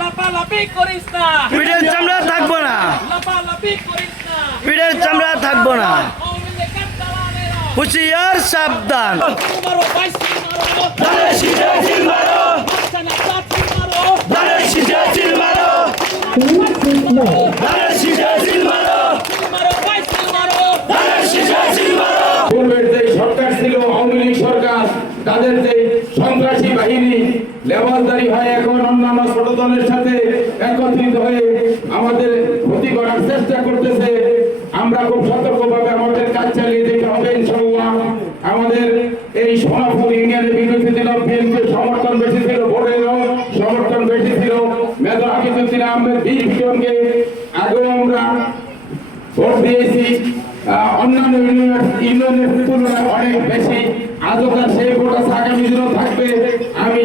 লাফালাফি করিস না পিঠের চামড়া থাকব না। না পিঠের চামড়া থাকব না। হুশিয়ার সাবধান। মারো বাইসি মারো না চাচি মারো পূর্বের যে সরকার ছিল, আওয়ামী লীগ সরকার, তাদের যে সন্ত্রাসী লেবাসদারি হয়ে এখন অন্যান্য ছোট দলের সাথে একত্রিত হয়ে আমাদের ক্ষতি করার চেষ্টা করতেছে। আমরা খুব সতর্কভাবে আমাদের কাজ চালিয়ে যেতে হবে ইনশাল্লাহ আমাদের এই সোনাপুর ইউনিয়নের বিরুদ্ধে ছিল বিএনপির সমর্থন বেশি ছিল, ভোটেরও সমর্থন বেশি ছিল মেজর হাফিজুদ্দিন আহমেদ বিএনপিকে আগেও আমরা ভোট দিয়েছি। অন্যান্য ইউনিয়ন ইউনিয়নের তুলনায় অনেক বেশি। আজকাল সেই ভোট আগামী দিনও থাকবে। আমি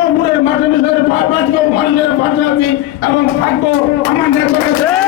ভাঙ্গের পাশে আছি এবং ভাগ্য আমার নেতা কাছে